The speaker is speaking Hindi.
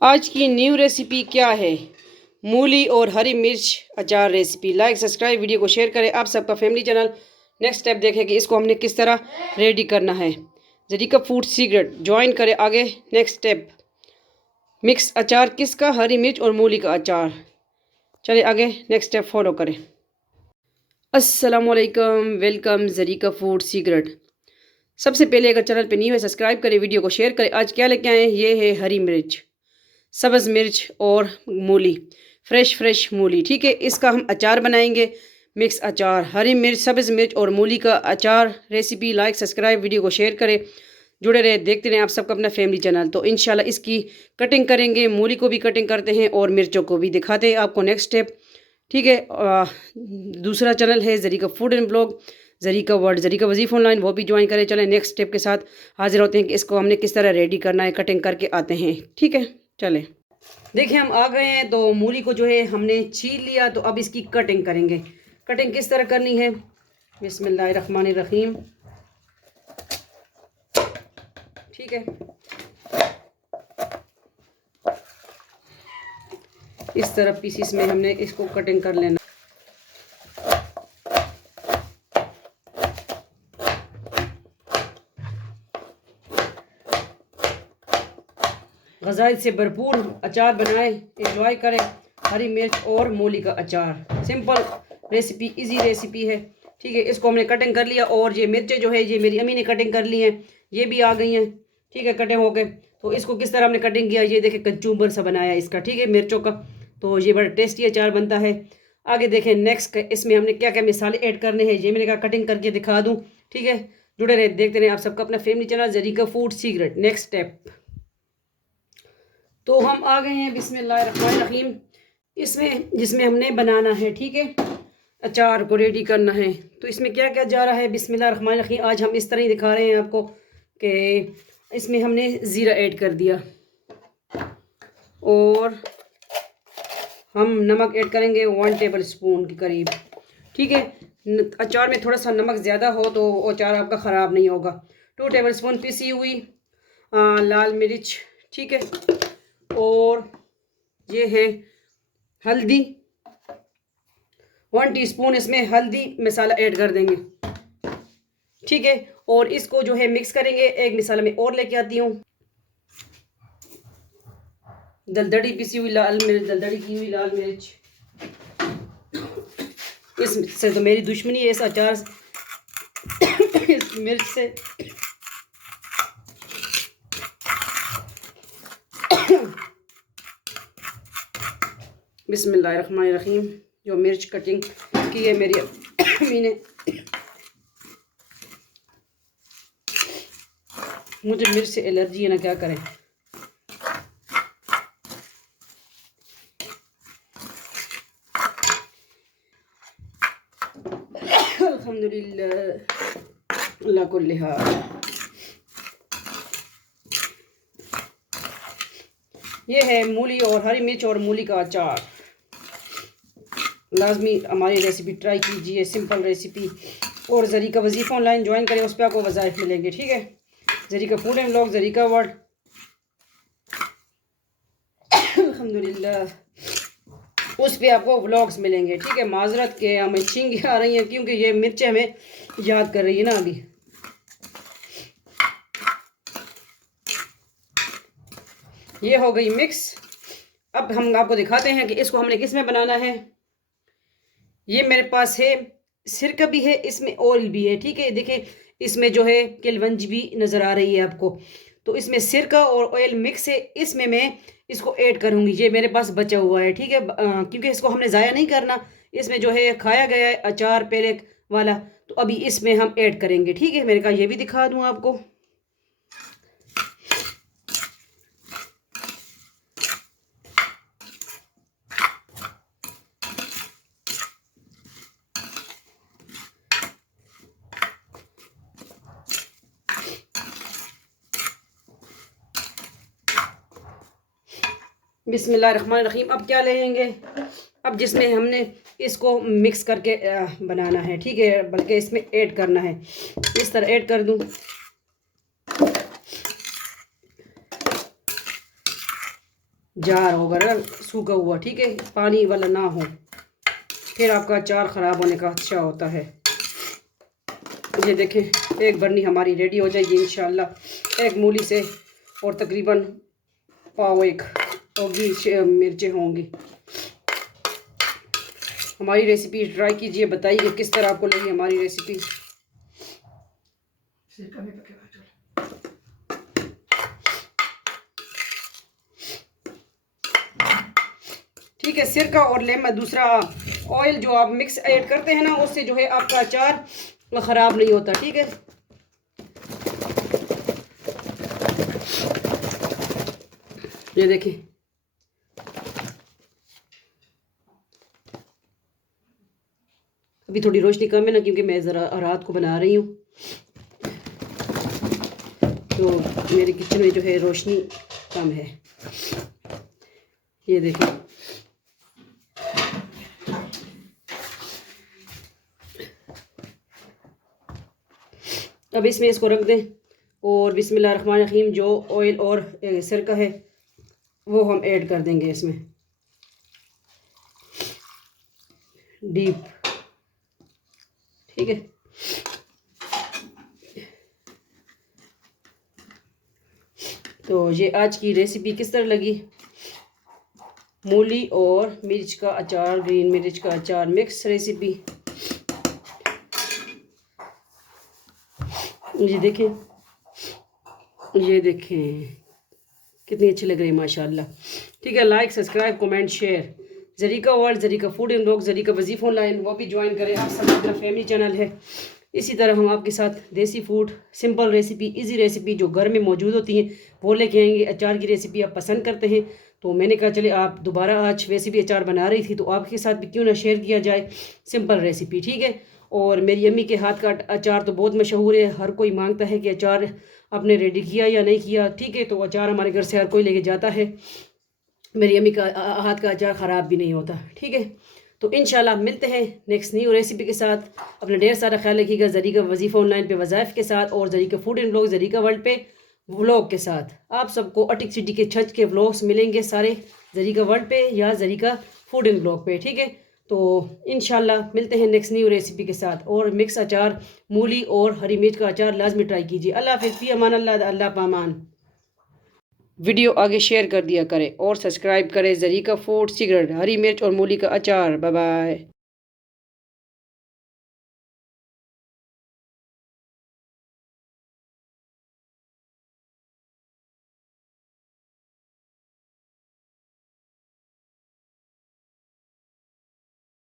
आज की न्यू रेसिपी क्या है? मूली और हरी मिर्च अचार रेसिपी। लाइक सब्सक्राइब वीडियो को शेयर करें। आप सबका फैमिली चैनल। नेक्स्ट स्टेप देखें कि इसको हमने किस तरह रेडी करना है। जरीका फूड सीक्रेट ज्वाइन करें आगे। नेक्स्ट स्टेप मिक्स अचार किसका? हरी मिर्च और मूली का अचार। चलिए आगे नेक्स्ट स्टेप फॉलो करें। अस्सलामुअलैकुम, वेलकम जरीका फूड सीक्रेट। सबसे पहले अगर चैनल पे न्यू है सब्सक्राइब करें, वीडियो को शेयर करें। आज क्या लेके आए हैं? ये है हरी मिर्च, सब्ज़ मिर्च और मूली, फ्रेश मूली। ठीक है, इसका हम अचार बनाएंगे, मिक्स अचार। हरी मिर्च, सब्ज़ मिर्च और मूली का अचार रेसिपी। लाइक सब्सक्राइब वीडियो को शेयर करें, जुड़े रहे, देखते रहें आप सबका अपना फैमिली चैनल। तो इंशाल्लाह इसकी कटिंग करेंगे, मूली को भी कटिंग करते हैं और मिर्चों को भी दिखाते हैं आपको नेक्स्ट स्टेप। ठीक है, दूसरा चैनल है Zarika food and blog, Zarika world, Zarika Wazeef online, वो भी ज्वाइन करें। चलें नेक्स्ट स्टेप के साथ हाजिर होते हैं कि इसको हमने किस तरह रेडी करना है, कटिंग करके आते हैं। ठीक है, चलें। देखिए हम आ गए हैं। तो मूली को जो है हमने छील लिया, तो अब इसकी कटिंग करेंगे। कटिंग किस तरह करनी है? बिस्मिल्लाहिर्रहमानिर्रहीम। ठीक है, इस तरह पीसीस में हमने इसको कटिंग कर लेना। ग़ज़ाइयत से भरपूर अचार बनाएं, एंजॉय करें। हरी मिर्च और मूली का अचार, सिंपल रेसिपी, इजी रेसिपी है। ठीक है, इसको हमने कटिंग कर लिया। और ये मिर्चें जो है ये मेरी अम्मी ने कटिंग कर ली हैं, ये भी आ गई हैं। ठीक है, कटिंग हो गए। तो इसको किस तरह हमने कटिंग किया, ये देखें, कचूम्बर सा बनाया इसका। ठीक है, मिर्चों का। तो ये बड़ा टेस्टी अचार बनता है। आगे देखें नेक्स्ट इसमें हमने क्या क्या मसाले ऐड करने हैं, ये मैंने कहा कटिंग करके दिखा दूँ। ठीक है, जुड़े रहे, देखते रहे आप सबका अपना family channel Zarika food secret. Next step तो हम आ गए हैं बिस्मिल्लाहिर्रहमानिर्रहीम, इसमें जिसमें हमने बनाना है। ठीक है, अचार को रेडी करना है। तो इसमें क्या क्या जा रहा है? बिस्मिल्लाहिर्रहमानिर्रहीम। आज हम इस तरह ही दिखा रहे हैं आपको कि इसमें हमने ज़ीरा ऐड कर दिया और हम नमक ऐड करेंगे 1 टेबल स्पून के करीब। ठीक है, अचार में थोड़ा सा नमक ज़्यादा हो तो अचार आपका ख़राब नहीं होगा। 2 टेबल स्पून पिसी हुई लाल मिर्च। ठीक है, और ये है हल्दी, 1 टीस्पून इसमें हल्दी मसाला ऐड कर देंगे। ठीक है, और इसको जो है मिक्स करेंगे। एक मसाला मैं और लेके आती हूँ, दलदड़ी पिसी हुई लाल मिर्च, दलदड़ी की हुई लाल मिर्च। इससे तो मेरी दुश्मनी है इस अचार इस मिर्च से। बिस्मिल्लाहिर्रहमानिर्रहीम। जो मिर्च कटिंग की है मेरी अम्मी ने, मुझे मिर्च से एलर्जी है ना, क्या करें। अल्हम्दुलिल्लाह अल्लाह कुल्ली हाल। ये है मूली और हरी मिर्च और मूली का अचार। लाजमी हमारी रेसिपी ट्राई कीजिए, सिंपल रेसिपी। और जरीका वजीफ़ा ऑनलाइन ज्वाइन करें, उस पर आपको वज़ाइफ मिलेंगे। ठीक है, Zarika food and blog, Zarika world. अल्हम्दुलिल्लाह, उस पर आपको व्लॉग्स मिलेंगे। ठीक है, माजरत के हमें छींगे आ रही हैं क्योंकि ये मिर्चें हमें याद कर रही है ना अभी। ये हो गई मिक्स। अब हम आपको दिखाते हैं कि इसको हमने किस में बनाना है। ये मेरे पास है सिरका भी है, इसमें ऑयल भी है। ठीक है, देखें इसमें जो है किलवंज भी नज़र आ रही है आपको। तो इसमें सिरका और ऑयल मिक्स है, इसमें मैं इसको ऐड करूँगी। ये मेरे पास बचा हुआ है। ठीक है, क्योंकि इसको हमने ज़ाया नहीं करना। इसमें जो है खाया गया है अचार पहले वाला, तो अभी इसमें हम ऐड करेंगे। ठीक है, मेरे कहा ये भी दिखा दूँ आपको। बिस्मिल्लाहिर्रहमानिर्रहीम। अब क्या लेंगे? अब जिसमें हमने इसको मिक्स करके बनाना है। ठीक है, बल्कि इसमें ऐड करना है। इस तरह ऐड कर दूं। जार होगा ना सूखा हुआ, ठीक है, पानी वाला ना हो, फिर आपका अचार ख़राब होने का अच्छा होता है। ये देखें, एक बरनी हमारी रेडी हो जाएगी इंशाल्लाह एक मूली से, और तकरीबन पाव एक होगी, मिर्चें होंगी। हमारी रेसिपी ट्राई कीजिए, बताइए किस तरह आपको लगी हमारी रेसिपी। ठीक है, सिरका और लेमन दूसरा ऑयल जो आप मिक्स ऐड करते हैं ना, उससे जो है आपका अचार ख़राब नहीं होता, ठीक है। ये देखिए, अभी थोड़ी रोशनी कम है ना, क्योंकि मैं ज़रा रात को बना रही हूँ, तो मेरे किचन में जो है रोशनी कम है। ये देखिए, अब इसमें इसको रख दें, और बिस्मिल्लाहिर्रहमानिर्रहीम जो ऑयल और सिरका है वो हम ऐड कर देंगे इसमें डीप, ठीक है। तो ये आज की रेसिपी किस तरह लगी, मूली और मिर्च का अचार, ग्रीन मिर्च का अचार मिक्स रेसिपी। ये देखें, ये देखें कितनी अच्छी लग रही है माशाल्लाह, ठीक है। Like, subscribe, comment, share. Zarika world, Zarika food and blog, Zarika Wazeef online, वो भी ज्वाइन करें। आप सब अपना फैमिली चैनल है। इसी तरह हम आपके साथ देसी food, simple recipe, easy recipe जो घर में मौजूद होती हैं वो लेके आएंगे। अचार की रेसिपी आप पसंद करते हैं तो मैंने कहा चले आप दोबारा, आज वैसे भी अचार बना रही थी तो आपके साथ भी क्यों ना शेयर किया जाए सिंपल रेसिपी, ठीक है। और मेरी अम्मी के हाथ का अचार तो बहुत मशहूर है, हर कोई मांगता है कि अचार आपने रेडी किया या नहीं किया, ठीक है। तो अचार हमारे घर से हर कोई लेके जाता है, मेरी अम्मी का हाथ का अचार ख़राब भी नहीं होता, ठीक है। तो इंशाल्लाह मिलते हैं नेक्स्ट न्यू रेसिपी के साथ। अपना ढेर सारा ख्याल रखिएगा। ज़रीका वजीफ़ा ऑनलाइन पे वज़ाइफ के साथ, और Zarika food and blog, Zarika world पे व्लॉग के साथ आप सबको अटिक सिटी के छत के व्लॉग्स मिलेंगे सारे, ज़रीका वर्ल्ड पे या ज़रीका फूड एंड ब्लॉग पे, ठीक है। तो इंशाल्लाह मिलते हैं नेक्स्ट न्यू रेसिपी के साथ। और मिक्स अचार, मूली और हरी मिर्च का अचार लाजमी ट्राई कीजिए। अल्लाह हाफ़िज़, फ़ी अमान अल्लाह, अल्लाह पामान। वीडियो आगे शेयर कर दिया करें और सब्सक्राइब करें ज़रीका फूड सीक्रेट, हरी मिर्च और मूली का अचार। Bye bye.